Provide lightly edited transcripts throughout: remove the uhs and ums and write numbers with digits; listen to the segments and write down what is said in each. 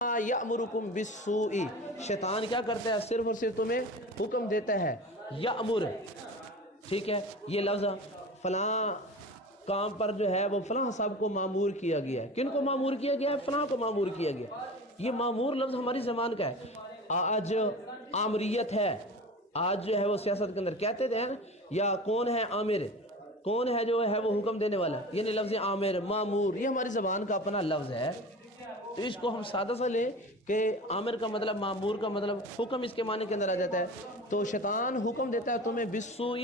یأمرکم بالسوء، شیطان کیا کرتا ہے؟ صرف اور صرف تمہیں حکم دیتا ہے، یأمر، ٹھیک ہے، یہ لفظ فلاں کام پر جو ہے وہ فلاں صاحب کو معمور کیا گیا ہے۔ کن کو معمور کیا گیا ہے؟ فلاں کو معمور کیا گیا۔ یہ معمور لفظ ہماری زبان کا ہے۔ آج آمریت ہے، آج جو ہے وہ سیاست کے اندر کہتے ہیں یا کون ہے عامر، کون ہے جو ہے وہ حکم دینے والا، یعنی لفظ عامر، معمور، یہ ہماری زبان کا اپنا لفظ ہے۔ تو اس کو ہم سادہ سا لیں کہ عامر کا مطلب، معمور کا مطلب حکم، اس کے معنی کے اندر آ جاتا ہے۔ تو شیطان حکم دیتا ہے تمہیں بالسوء،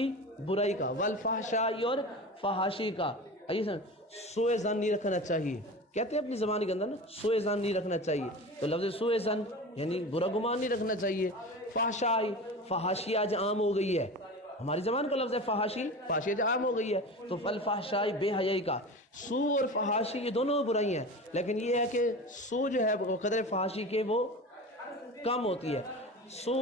برائی کا، والفحشاء، اور فحاشی کا۔ سوء ظن نہیں رکھنا چاہیے، کہتے ہیں اپنی زبان کے اندر نا، سوء ظن نہیں رکھنا چاہیے۔ تو لفظ سوء ظن یعنی برا گمان نہیں رکھنا چاہیے۔ فحشاء، فحاشی آج عام ہو گئی ہے، ہماری زبان کا لفظ ہے فحاشی، فحاشی آج عام ہو گئی ہے۔ تو فالفحشاء بے حیائی کا، سو اور فحاشی یہ دونوں برائی ہیں، لیکن یہ ہے کہ سو جو ہے وہ قدر فحاشی کے وہ کم ہوتی ہے۔ سو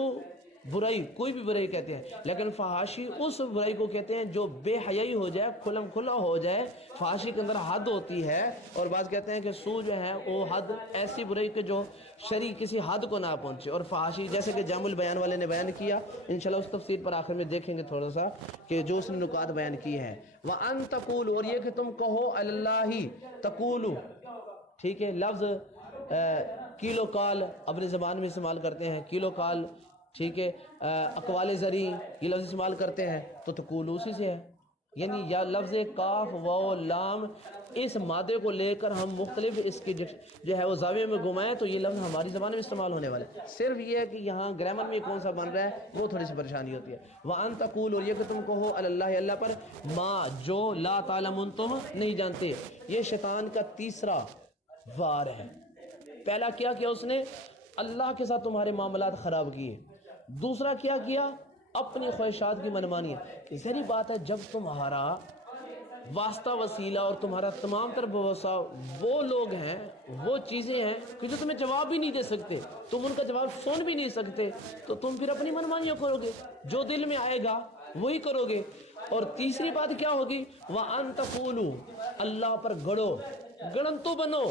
برائی، کوئی بھی برائی کہتے ہیں، لیکن فحاشی اس برائی کو کہتے ہیں جو بے حیائی ہو جائے، کھلم کھلا ہو جائے۔ فحاشی کے اندر حد ہوتی ہے، اور بعض کہتے ہیں کہ سو جو ہے وہ حد ایسی برائی کہ جو شرعی کسی حد کو نہ پہنچے، اور فحاشی جیسے کہ جامع البیان والے نے بیان کیا، انشاءاللہ اس تفسیر پر آخر میں دیکھیں گے تھوڑا سا کہ جو اس نے نکات بیان کیے ہیں۔ وَأَن تَقُولُوا، اور یہ کہ تم کہو، اللہ تقولو، ٹھیک ہے، لفظ کیلو کال اپنی زبان میں استعمال کرتے ہیں، کیلو کال، ٹھیک ہے، اقوال زرعی یہ لفظ استعمال کرتے ہیں، تو تقولو اسی سے ہے، یعنی یا لفظ کاف واو لام، اس مادے کو لے کر ہم مختلف اس کی جو ہے وہ زاویے میں گھمائیں تو یہ لفظ ہماری زبان میں استعمال ہونے والے، صرف یہ ہے کہ یہاں گرامر میں کون سا بن رہا ہے وہ تھوڑی سی پریشانی ہوتی ہے۔ وَأَن تَقُولُوا، اور یہ کہ تم کہو، اللہ اللہ پر، ما جو، لا تعلمون تم نہیں جانتے۔ یہ شیطان کا تیسرا وار ہے۔ پہلا کیا کیا اس نے؟ اللہ کے ساتھ تمہارے معاملات خراب کیے۔ دوسرا کیا کیا؟ اپنی خواہشات کی منمانی ہے۔ ظاہری بات ہے جب تمہارا واسطہ وسیلہ اور تمہارا تمام تر بھروسہ وہ لوگ ہیں، وہ چیزیں ہیں کہ جو تمہیں جواب بھی نہیں دے سکتے، تم ان کا جواب سن بھی نہیں سکتے، تو تم پھر اپنی منمانیاں کرو گے، جو دل میں آئے گا وہی کرو گے۔ اور تیسری بات کیا ہوگی؟ وَأَن تَقُولُوا، اللہ پر گڑو، گڑنتو بنو۔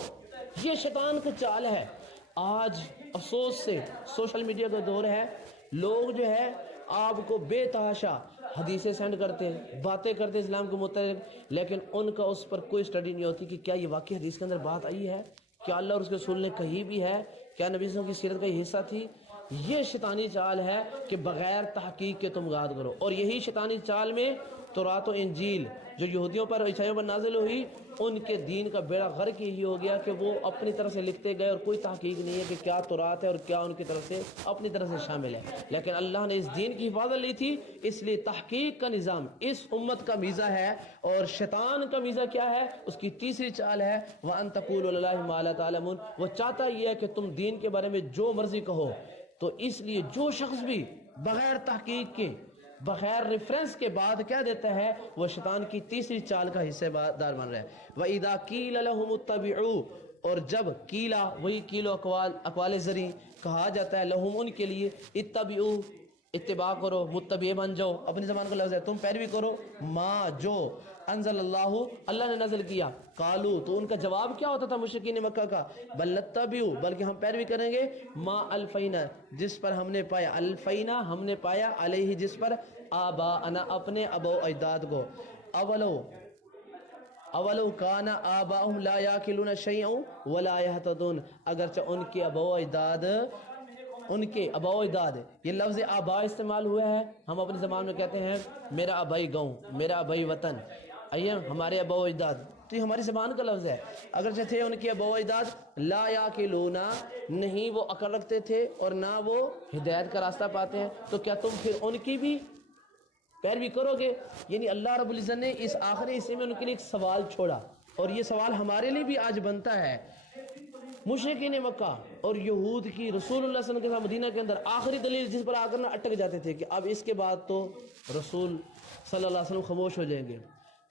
یہ شیطان کا چال ہے۔ آج افسوس سے سوشل میڈیا کا دور ہے، لوگ جو ہے آپ کو بے تحاشا حدیثیں سینڈ کرتے ہیں، باتیں کرتے ہیں اسلام کے متعلق، لیکن ان کا اس پر کوئی سٹڈی نہیں ہوتی کہ کیا یہ واقعی حدیث کے اندر بات آئی ہے، کیا اللہ اور اس کے رسول نے کہی بھی ہے، کیا نبی صلی اللہ علیہ وسلم کی سیرت کا یہ حصہ تھی۔ یہ شیطانی چال ہے کہ بغیر تحقیق کے تم غاد کرو، اور یہی شیطانی چال میں تورات و انجیل جو یہودیوں پر عیسائیوں پر نازل ہوئی، ان کے دین کا بیڑا غرق یہی ہو گیا کہ وہ اپنی طرف سے لکھتے گئے، اور کوئی تحقیق نہیں ہے کہ کیا تورات ہے اور کیا ان کی طرف سے اپنی طرف سے شامل ہے۔ لیکن اللہ نے اس دین کی حفاظت لی تھی، اس لیے تحقیق کا نظام اس امت کا میزہ ہے، اور شیطان کا میزہ کیا ہے؟ اس کی تیسری چال ہے وَأَن تَقُولُوا عَلَى اللَّهِ مَا لَا تَعْلَمُونَ۔ وہ چاہتا یہ ہے کہ تم دین کے بارے میں جو مرضی کہو، تو اس لیے جو شخص بھی بغیر تحقیق کے، بغیر ریفرنس کے بعد کیا دیتا ہے، وہ شیطان کی تیسری چال کا حصہ دار بن رہا ہے۔ وَإِذَا قِيلَ لَهُمُ اتَّبِعُوا، اور جب قیلا، وہی کیلو اقوال زری کہا جاتا ہے، لہم ان کے لیے، اتبعوا اتباع کرو، متبع بن جاؤ، اپنی زبان کا لفظ ہے، تم پیروی کرو، ما جو انزل اللہ، اللہ نے نازل کیا، قالو، تو ان کا جواب کیا ہوتا تھا مشرکین مکہ کا؟ بل نتبعوا، بلکہ ہم پیروی کریں گے، ما الفینا، جس پر ہم نے پایا، الفینا ہم نے پایا، علیہ جس پر، آباءنا اپنے ابو اجداد کو، اولو کان آباؤہم لا یاکلون شیئا ولا یہتدون، اگرچہ ان کے ابو اجداد، یہ لفظ آبا استعمال ہوا ہے، ہم اپنی زبان میں کہتے ہیں میرا آبائی گاؤں، میرا آبائی وطن، ہمارے ابو اجداد، تو یہ ہماری زبان کا لفظ ہے۔ اگرچہ تھے ان کے ابو اجداد، لا یاکلون، نہیں وہ عقل رکھتے تھے اور نہ وہ ہدایت کا راستہ پاتے ہیں، تو کیا تم پھر ان کی بھی پیروی کرو گے؟ یعنی اللہ رب العزت نے اس آخری حصے میں ان کے لیے ایک سوال چھوڑا، اور یہ سوال ہمارے لیے بھی آج بنتا ہے۔ مشرکین مکہ اور یہود کی رسول اللہ صلی اللہ علیہ وسلم کے ساتھ مدینہ کے اندر آخری دلیل جس پر آ کر اٹک جاتے تھے کہ اب اس کے بعد تو رسول صلی اللہ علیہ وسلم خاموش ہو جائیں گے،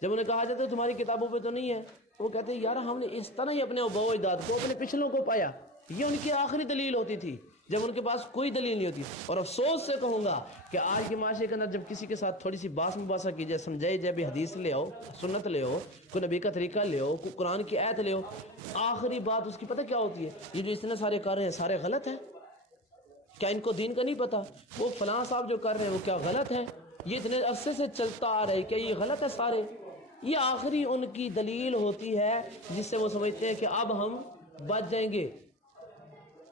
جب انہیں کہا جاتا ہے تمہاری کتابوں پہ تو نہیں ہے، تو وہ کہتے ہیں یار ہم نے اس طرح ہی اپنے ابو اجداد کو، اپنے پچھلوں کو پایا، یہ ان کی آخری دلیل ہوتی تھی، جب ان کے پاس کوئی دلیل نہیں ہوتی. اور افسوس سے کہوں گا کہ آج کے معاشرے کے اندر جب کسی کے ساتھ تھوڑی سی باس مباحثہ کی جائے, سمجھائی جائے, بھی حدیث لے آؤ, سنت لے آؤ, کوئی نبی کا طریقہ لے آؤ, کوئی قرآن کی آیت لے آؤ, آخری بات اس کی پتہ کیا ہوتی ہے؟ یہ جو اتنے سارے کر رہے ہیں سارے غلط ہیں. کیا ان کو دین کا نہیں پتا؟ وہ فلاں صاحب جو کر رہے ہیں وہ کیا غلط ہے؟ یہ اتنے عرصے سے چلتا آ رہا ہے, کیا یہ غلط ہے سارے؟ یہ آخری ان کی دلیل ہوتی ہے جس سے وہ سمجھتے ہیں کہ اب ہم بچ جائیں گے.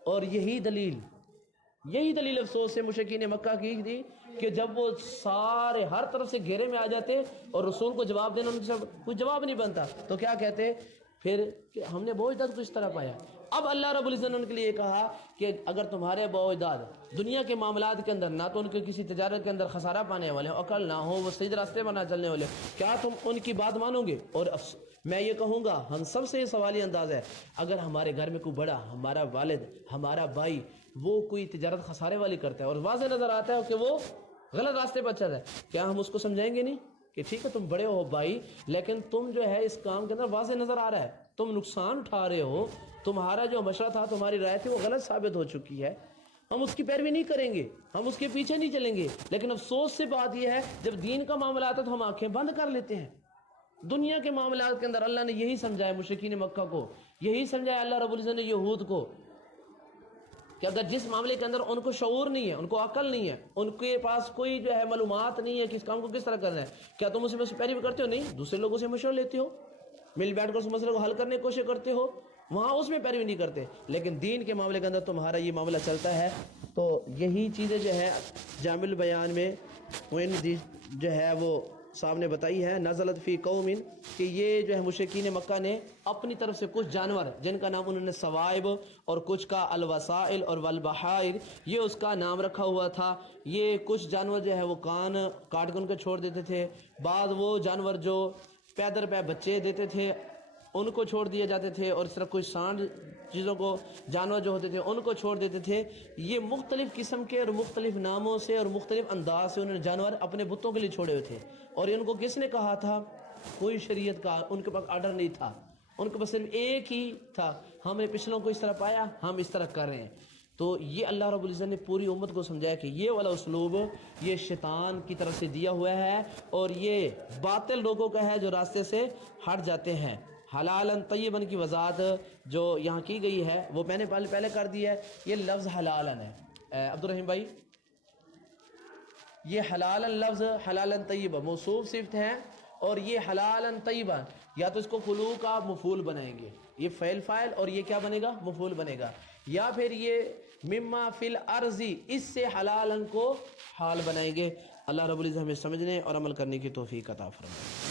اور یہی دلیل افسوس سے مشرکین مکہ کی تھی کہ جب وہ سارے ہر طرف سے گھیرے میں آ جاتے اور رسول کو جواب دینا ان سے کوئی جواب نہیں بنتا, تو کیا کہتے پھر کہ ہم نے بہت اجداد کو اس طرح پایا. اب اللہ رب العزت نے ان کے لیے کہا کہ اگر تمہارے باو اجداد دنیا کے معاملات کے اندر نہ تو ان کے کسی تجارت کے اندر خسارہ پانے والے ہوں, عقل نہ ہو, وہ صحیح راستے پر نہ چلنے والے, کیا تم ان کی بات مانو گے؟ اور میں یہ کہوں گا ہم سب سے یہ سوالی انداز ہے, اگر ہمارے گھر میں کوئی بڑا, ہمارا والد, ہمارا بھائی وہ کوئی تجارت خسارے والی کرتا ہے اور واضح نظر آتا ہے کہ وہ غلط راستے پر چل رہا ہے, کیا ہم اس کو سمجھائیں گے نہیں کہ ٹھیک ہے تم بڑے ہو بھائی, لیکن تم جو ہے اس کام کے اندر واضح نظر آ رہا ہے, تم نقصان اٹھا رہے ہو, تمہارا جو مشورہ تھا, تمہاری رائے تھی وہ غلط ثابت ہو چکی ہے, ہم اس کی پیروی نہیں کریں گے, ہم اس کے پیچھے نہیں چلیں گے. لیکن افسوس سے بات یہ ہے جب دین کا معاملہ آتا ہے تو ہم آنکھیں بند کر لیتے ہیں. دنیا کے معاملات کے اندر اللہ نے یہی سمجھایا مشرکین مکہ کو, یہی سمجھایا اللہ رب العزت نے یہود کو کہ اگر جس معاملے کے اندر ان کو شعور نہیں ہے, ان کو عقل نہیں ہے, ان کے پاس کوئی جو ہے معلومات نہیں ہے کہ اس کام کو کس طرح کرنا ہے, کیا تم اس میں پیروی کرتے ہو؟ نہیں, دوسرے لوگوں سے مشورہ لیتے ہو, مل بیٹھ کر اس مسئلے کو حل کرنے کی کوشش کرتے ہو, وہاں اس میں پیروی نہیں کرتے. لیکن دین کے معاملے کے اندر تمہارا یہ معاملہ چلتا ہے. تو یہی چیزیں جو ہے جامع البیان میں جو ہے وہ صاحب نے بتائی ہے, نزلت فی قوم, کہ یہ جو ہے مشرکین مکہ نے اپنی طرف سے کچھ جانور جن کا نام انہوں نے ثوائب اور کچھ کا الوسائل اور والبحائر یہ اس کا نام رکھا ہوا تھا. یہ کچھ جانور جو ہے وہ کان کاٹ کر ان کو چھوڑ دیتے تھے, بعد وہ جانور جو پیدر پہ بچے دیتے تھے ان کو چھوڑ دیے جاتے تھے, اور اس طرح کچھ سانڈ چیزوں کو جانور جو ہوتے تھے ان کو چھوڑ دیتے تھے. یہ مختلف قسم کے اور مختلف ناموں سے اور مختلف انداز سے انہوں نے جانور اپنے بتوں کے لیے چھوڑے ہوئے تھے. اور ان کو کس نے کہا تھا؟ کوئی شریعت کا ان کے پاس آرڈر نہیں تھا, ان کے پاس صرف ایک ہی تھا, ہم نے پچھلوں کو اس طرح پایا, ہم اس طرح کر رہے ہیں. تو یہ اللہ رب العزت نے پوری امت کو سمجھایا کہ یہ والا اسلوب یہ شیطان کی طرف سے دیا ہوا ہے اور یہ باطل لوگوں کا ہے جو راستے سے ہٹ جاتے ہیں. حلالن طیبن کی وضاحت جو یہاں کی گئی ہے وہ میں نے پہلے کر دی ہے. یہ لفظ حلالن ہے عبد الرحیم بھائی, یہ حلالن لفظ حلالن طیبہ موصوف صفت ہے, اور یہ حلالن طیبہ یا تو اس کو کلو کا مفعول بنائیں گے, یہ فعل فاعل, اور یہ کیا بنے گا؟ مفعول بنے گا. یا پھر یہ مما فی الارض اس سے حلالن کو حال بنائیں گے. اللہ رب العزت ہمیں سمجھنے اور عمل کرنے کی توفیق عطا فرمائے.